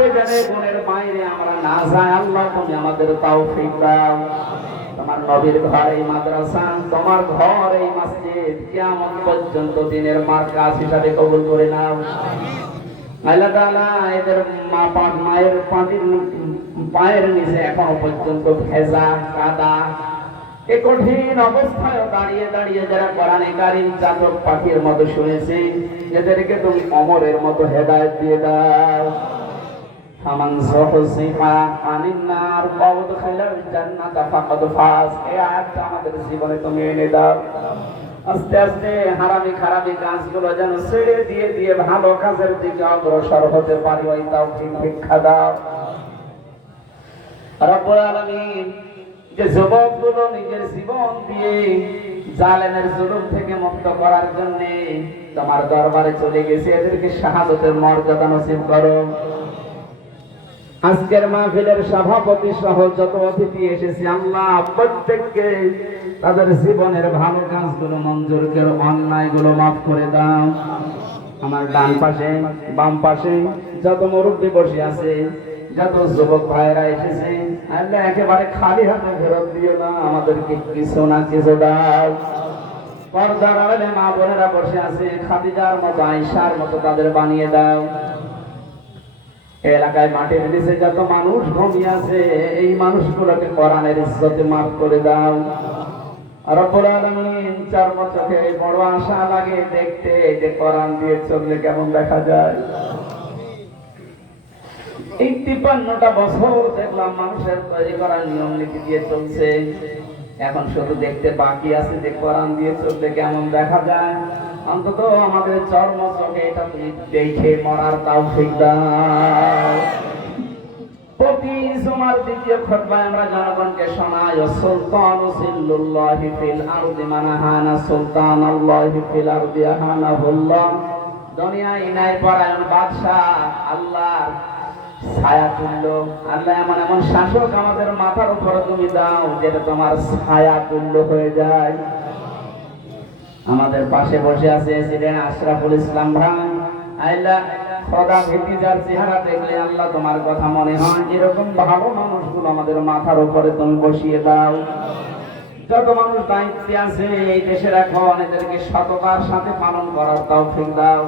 সেখানে গুণের বাইরে আমরা না যাই। আল্লাহ তুমি আমাদের তৌফিক দাও। তোমার নবীর ঘর এই মাদ্রাসা, তোমার ঘর এই মসজিদ কিয়ামত পর্যন্ত দিনের মার্কাজ হিসাবে কবুল করে নাও। আল্লাহ তাআলা এদের মায়ের পায়ের নিচে এখনো পর্যন্ত ভেজা কাদা, এ কঠিন অবস্থায় দাঁড়িয়ে দাঁড়িয়ে যারা কোরআনে কারীম চাতক পাখির মতো শুনেছে, এদেরকে তুমি অমরের মতো হেদায়েত দিয়ে দাও। ফামান যুহজিহা আনিন নার ওয়া উদখিলাল জান্নাতা ফাকাদ ফাজ। এই আয়াতটা আমাদের জীবনে তুমি এনে দাও। আস্তে আস্তে হারামি খারামি কাজগুলো যেন ছেড়ে দিয়ে দিয়ে ভালো কাজের দিকে অগ্রসর হতে পারি, ওই তৌফিক ভিক্ষা দাও রব্বুল আলামিন। যে যুবকগুলো নিজের জীবন দিয়ে জালেমের জুলুম থেকে মুক্ত করার জন্য তোমার দরবারে চলে গেছে, এদেরকে শাহাদাতের মর্যাদা নসিব করো। আজকের মাহফিলের সভাপতি সহ যত অতিথি এসেছে আল্লাহ প্রত্যেককে তাদের জীবনের ভালো কাজগুলো মঞ্জুর করে, অন্যায়গুলো মাফ করে দাও। আমার ডান পাশে বাম পাশে যত মুরব্বী বসে আছে, যত যুবক ভাইরা এসেছে আল্লাহ একেবারে খালি হাতে ফেরত দিও না, আমাদেরকে কিছু না কিছু দাও। পর্দার আড়ালে মা বোনেরা বসে আছে, খাদিজার মতো আয়েশার মতো তাদের বানিয়ে দাও। এলাকায় মাটির নিচে যত মানুষ ঘুমিয়ে আছে এই মানুষগুলোকে কোরআনের ইজ্জতে মাফ করে দাও রব্বুল আলামিন। চার বছরে বড় আশা লাগে দেখতে যে কোরআন দিয়ে চললে কেমন দেখা যায়। এই 53টা বছর দেখলাম মানুষের তৈরি করা নিয়ম নীতি দিয়ে চলছে, এখন শুধু দেখতে বাকি আছে যে কোরআন দিয়ে চললে কেমন দেখা যায়। অন্তত আমাদের চর্ম চোখে এটা তুমি দেখে মরার তৌফিক দাও। প্রতি জুমার দ্বিতীয় খুতবায় আমরা জনগণকে শোনাই, সুলতানু সিল্লুল্লাহি ফিল আরদি মানাহানা সুলতানাল্লাহি ফিল আরদি আহানাহুল্লাহ। দুনিয়ায় ন্যায় পরায়ণ বাদশা আল্লাহর ছায়া তুল্য, আল্লাহ এমন এমন শাসক আমাদের মাথার উপরে তুমি দাও যেটা তোমার ছায়া তুল্য হয়ে যায়। আমাদের পাশে বসে আছে ছিলেন আশরাফুল ইসলাম ভাই, আল্লাহ খোদা ভীতি যার চেহারা দেখলে আল্লাহ তোমার কথা মনে হয়, এরকম ভালো মানুষগুলো আমাদের মাথার উপরে তুমি বসিয়ে দাও। যত মানুষ দায়িত্বে আছে এই দেশের এখন এদেরকে সততার সাথে পালন করার তৌফিক দাও।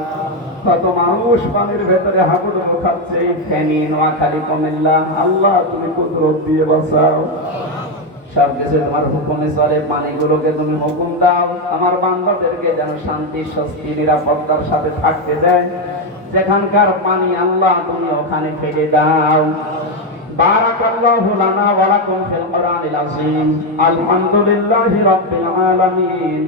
কত মানুষ পানির ভেতরে হাবুডুবু খাচ্ছে, ফেনী নোয়াখালী কুমিল্লা, আল্লাহ তুমি কুদরত দিয়ে বাঁচাও। সবকিছু তোমার হুকুমে চলে, পানিগুলোকে তুমি হুকুম দাও, আমার বান্দাদেরকে যেন শান্তি স্বস্তি নিরাপত্তার সাথে থাকতে দেয়। যেখানকার পানি আল্লাহ তুমি ওখানে ফেলে দাও। বারাকাল্লাহু লানা ওয়া লাকুম ফিল কোরআনিল আযীম। আলহামদুলিল্লাহি রাব্বিল আলামিন।